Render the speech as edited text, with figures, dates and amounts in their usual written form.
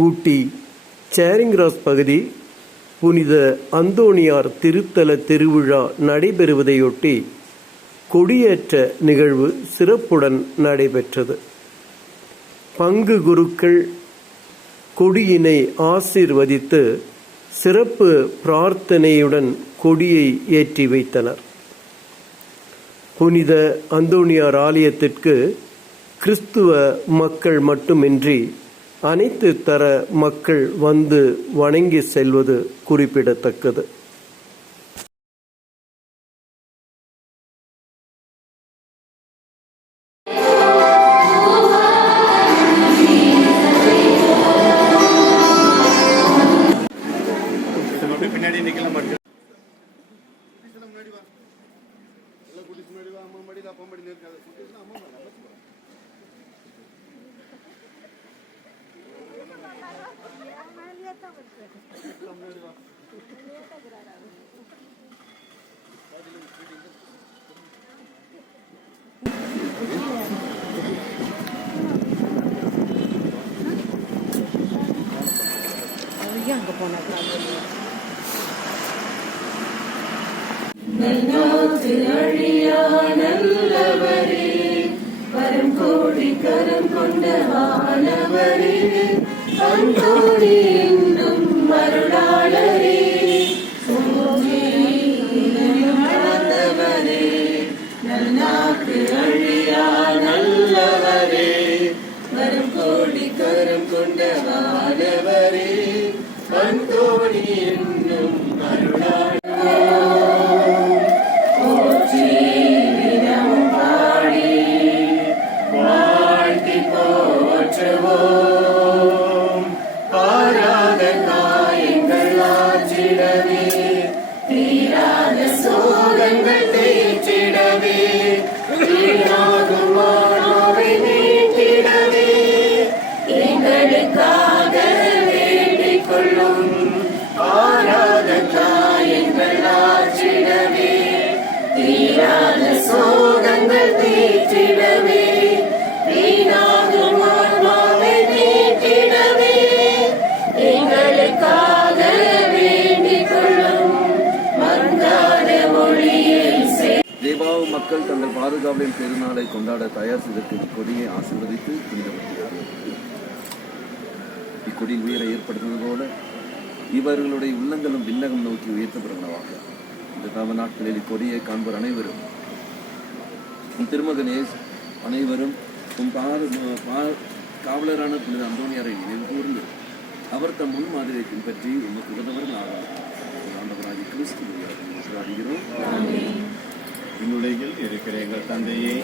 ஊட்டி சேரிங் கிராஸ் பகுதி புனித அந்தோணியார் திருத்தல திருவிழா நடைபெறுவதையொட்டி கொடியேற்ற நிகழ்வு சிறப்புடன் நடைபெற்றது. பங்கு குருக்கள் கொடியினை ஆசீர்வதித்து சிறப்பு பிரார்த்தனையுடன் கொடியை ஏற்றி வைத்தனர். புனித அந்தோணியார் ஆலயத்திற்கு கிறிஸ்துவ மக்கள் மட்டுமின்றி அனைத்து தர மக்கள் வந்து வணங்கி செல்வது குறிப்பிடத்தக்கது. அங்கே போனாங்க. நல்லவரே, வரம் கோடி கரம் கொண்ட வானவரே, அந்தோணி என்னும் அருளாளரே, மறந்தவரே, நல்நாக்கு அழியா நல்லவரே, வரம் கோடி கரம் கொண்ட வானவரே, அந்தோணி என்னும் அருளாளரே, பாராத காயங்கள் ஆற்றிடவே, தீராத சோகங்கள் தேற்றிடவே, வீணாகும் வாழ்வை நீட்டிடவே, எங்களுக்காக வேண்டிக் கொள்ளும். பாராத காயங்கள் ஆற்றிடவே, தீராத சோகங்கள் தேற்றிடவே, வீணாகும் வாழ்வை நீட்டிடவே, எங்களுக்காக வேண்டிக் கொள்ளும். மங்காத மொழியை தேவாவு மக்கள் தங்கள் பாதுகாவலின் பெருநாளை கொண்டாட தயார் செய்தற்கு இக்கொடியை ஆசீர்வதித்து புனிதப்படுத்தினார்கள். இக்கொடியின் உயிரை ஏற்படுத்துவது போல இவர்களுடைய உள்ளங்களும் விண்ணகம் நோக்கி உயர்த்தப்படுவனவாக. இந்த தவ நாட்களில் இக்கொடியை காண்போர் அனைவரும் திருமகனே அனைவரும் காவலரான புனித அந்தோணியாரை நினைவு கூர்ந்து அவர் தம் முன் மாதிரியை பின்பற்றி உமக்கு உதவர்கள் ஆண்டவராகிய கிறிஸ்து ஆடுகிறோம். விண்ணுலகில் இருக்கிற எங்கள் தந்தையே,